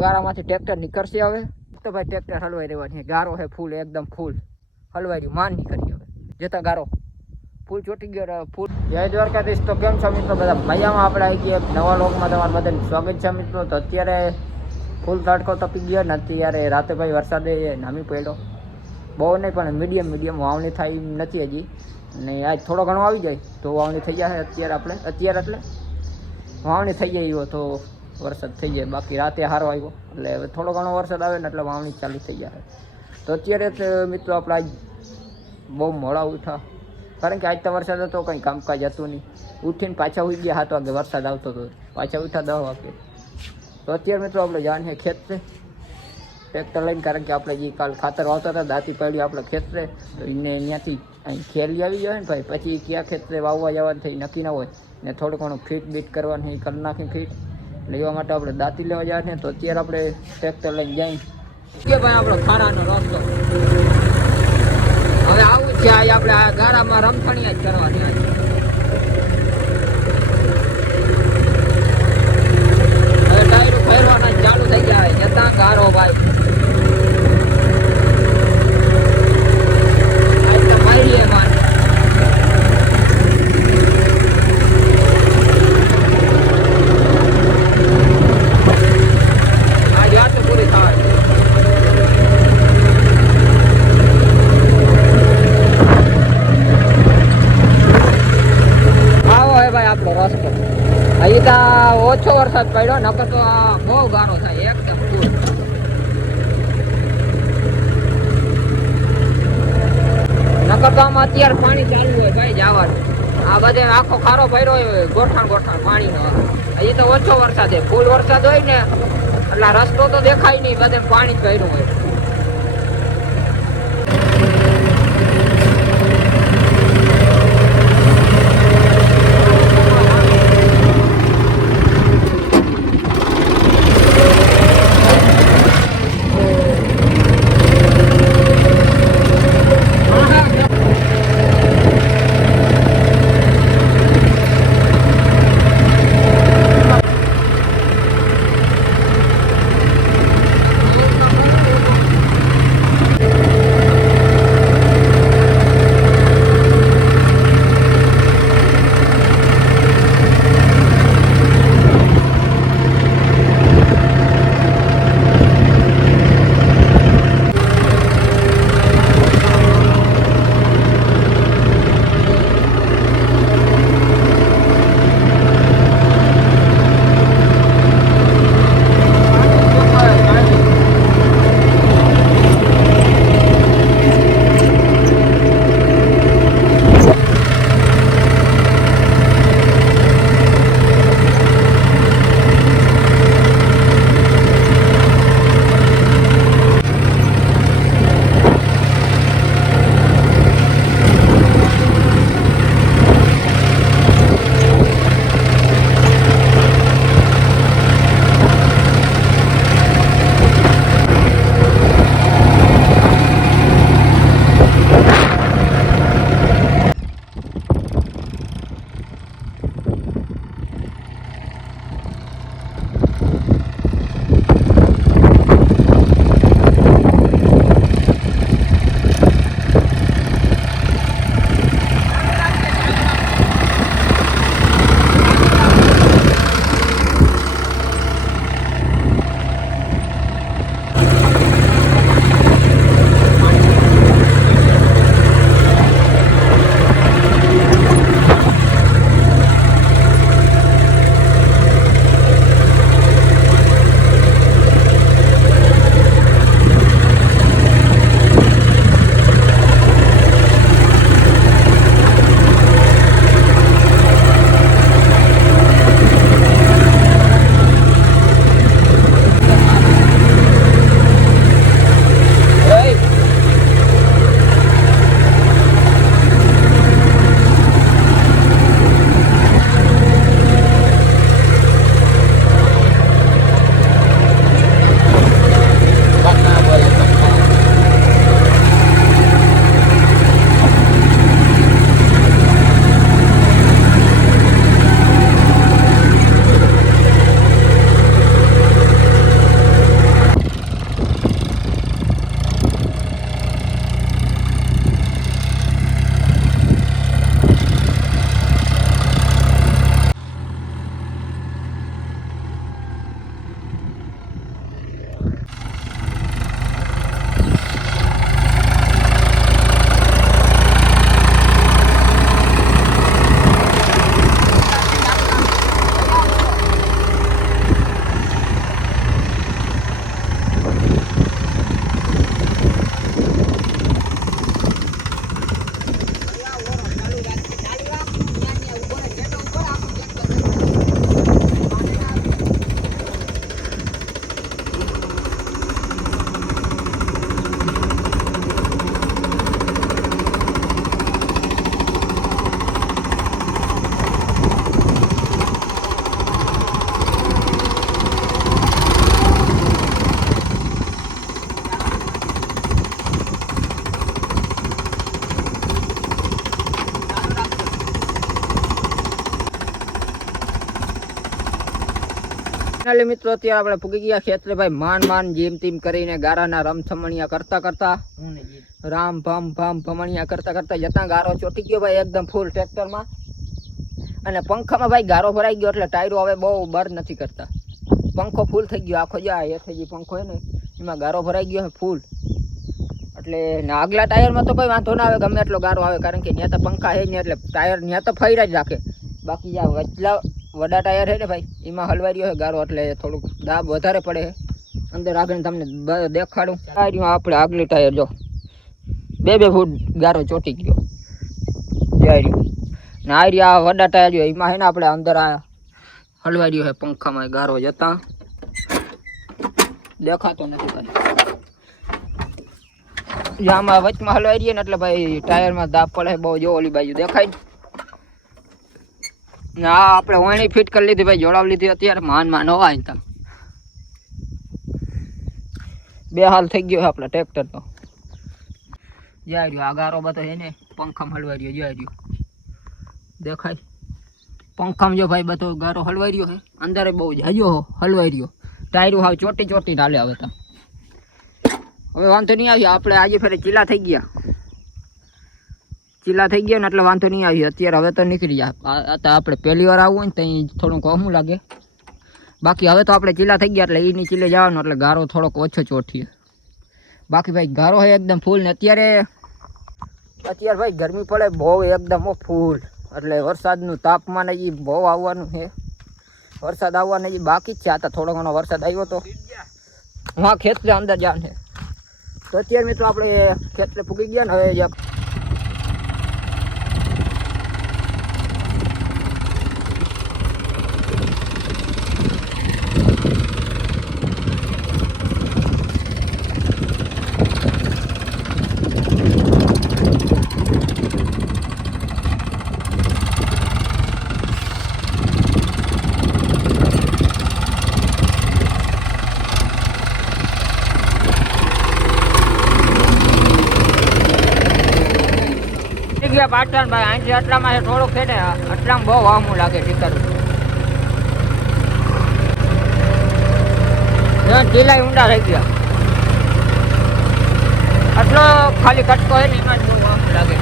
ગારામાંથી tractor નીકળશે હવે તો ભાઈ ટ્રેક્ટર હલવાઈ દેવાની ગારો છે ફૂલ એકદમ ફૂલ હલવાઈ રહ્યું માન નીકળી હવે જતા ગારો ફૂલ ચોટી ગયો ફૂલ જય દ્વારકાધીશ તો કેમ છો મિત્રો બધા મજામાં આપણે આવી ગયા નવા લોકમાં તમારું બધાનું સ્વાગત છે મિત્રો તો અત્યારે ફૂલ તડકો તપી ગયો ને અત્યારે રાતે ભાઈ વરસાદે નામી પડ્યો બહુ નહીં પણ મીડિયમ વાવણી થાય નથી હજી અને આજ થોડો ઘણો આવી જાય તો વાવણી થઈ જાય અત્યારે એટલે વાવણી થઈ જાય એવો તો વરસાદ થઈ જાય બાકી રાતે સારો આવ્યો એટલે હવે થોડો ઘણો વરસાદ આવે ને એટલે વાવણી ચાલુ થઈ જાય તો અત્યારે મિત્રો આપણે આજ બહુ મોડા ઉઠા કારણ કે આજ તો વરસાદ હતો કંઈ કામકાજ હતું નહીં ઉઠીને પાછા ઉઠી ગયા 7 વાગે વરસાદ આવતો હતો પાછા ઉઠ્યા 10 વાગે તો અત્યારે મિત્રો આપણે જાણ છે ખેત છે ટ્રેક્ટર લઈને કારણ કે આપણે જે કાલ ખાતર વાવતા હતા દાંતી પડ્યું આપણે ખેત છે તો એને અહીંયાથી અહીં ખેલી આવી જાય ને ભાઈ પછી ક્યાં ખેતરે વાવવા જવાનું થઈ નક્કી ના હોય ને થોડું ઘણું ફીટ બીટ કરવાની કરી નાખી ફીટ લેવા માટે આપણે દાંતી લેવા જાય છે તો અત્યારે આપણે ટ્રેક્ટર લઈને જઈએ કે ભાઈ આપણો ખારાનો રસ્તો હવે આવું છે આપણે આ ગારામાં રમખણિયા જ કરવાની હવે ટાયરો ફેરવાના ચાલુ થઈ જાય જતા ગારો ભાઈ આજ તો મારીએ માન આજ વાત પૂરી થાય આપણો રસ્તો અહીં તો ઓછો વરસાદ પડ્યો નકર તો બહુ ગારો થાય એકદમ ફૂલ નકર તો આમાં અત્યારે પાણી ચાલુ હોય ભાઈ જવાનું આ બધે આખો ખારો ભર્યો હોય ગોઠણ પાણીનો અહીં તો ઓછો વરસાદ હોય ફૂલ વરસાદ હોય ને એટલે રસ્તો તો દેખાય નહીં બધે પાણી જ ભર્યું હોય ફાઇનલી મિત્રો અત્યારે આપણે પૂગી ગયા ખેતરે ભાઈ માન જેમ તેમ કરીને ગારાના રમથમણિયા કરતા રામ ભમ ભમણિયા કરતા જતા ગારો ચોટી ગયો ભાઈ એકદમ ફૂલ ટ્રેક્ટરમાં. અને પંખામાં ભાઈ ગારો ભરાઈ ગયો એટલે ટાયરો હવે બહુ બર નથી કરતા. પંખો ફૂલ થઈ ગયો આખો જાય એ થઈ ગયો પંખો હે ને એમાં ગારો ભરાઈ ગયો છે ફૂલ. એટલે આગલા ટાયરમાં તો કોઈ વાંધો ના આવે ગમે એટલો ગારો આવે કારણ કે ત્યાં તો પંખા છે ને એટલે ટાયર ત્યાં તો ફર્યા જ રાખે. બાકી જ્યાં વચલા વડા ટાયર છે ને ભાઈ એમાં હલવાઈ રહ્યો છે ગારો એટલે થોડુંક દાબ વધારે પડે છે. અંદર આગળ તમને દેખાડું આપણે આગલી ટાયર જો 2 ફૂટ ગારો ચોટી ગયો જાય ને આ રહ્યા વડા ટાયર જો એમાં છે ને આપણે અંદર આ હલવાઈ રહ્યો છે પંખામાં ગારો જતા દેખાતો નથી ભાઈ. આમાં વચમાં હલવાઈ રહીએ ને એટલે ભાઈ ટાયરમાં દાબ પડે બહુ જો ઓલી બાજુ દેખાય ને. આ આપણે ઓણી ફિટ કરી લીધી ભાઈ જોડાવી લીધી અત્યારે માન હોવાય તા 2 હાલ થઈ ગયો છે આપણા ટ્રેક્ટરનો. જાય રહ્યો આ ગારો બધો છે ને પંખામાં હલવાઈ રહ્યો જાય રહ્યો દેખાય પંખામાં જો ભાઈ બધો ગારો હલવાઈ રહ્યો છે અંદર બહુ જાજો હલવાઈ રહ્યો ટાયરું હાવ ચોટી ડાલે હવે તો. હવે વાંધો નહીં આવ્યો આપણે આજે ફેરે ચીલા થઈ ગયા ને એટલે વાંધો નહીં આવ્યો અત્યારે હવે તો નીકળી જાય. આપણે પહેલી વાર આવવું હોય ને ત્યાં થોડુંક અહમું લાગે બાકી હવે તો આપણે ચીલા થઈ ગયા એટલે એની ચીલે જવાનું એટલે ગારો થોડોક ઓછો ચોટીએ. બાકી ભાઈ ગારો હોય એકદમ ફૂલ ને અત્યારે ભાઈ ગરમી પડે બહુ એકદમ ફૂલ એટલે વરસાદનું તાપમાન એ બહુ આવવાનું છે. વરસાદ આવવાનો એ બાકી જ છે. આ તો થોડો ઘણો વરસાદ આવ્યો તો હા ખેતરે અંદર જાન છે. તો અત્યારે મિત્રો આપણે ખેતરે પૂગી ગયા ને હવે પાટણ ભાઈ અહીંથી આટલામાં થોડુંક છે ને આટલામાં બહુ વામું લાગે ટીકરું ઢીલાઈ ઊંડા થઈ ગયા આટલો ખાલી કટકો હોય ને એમાં જ બહુ વામું લાગે.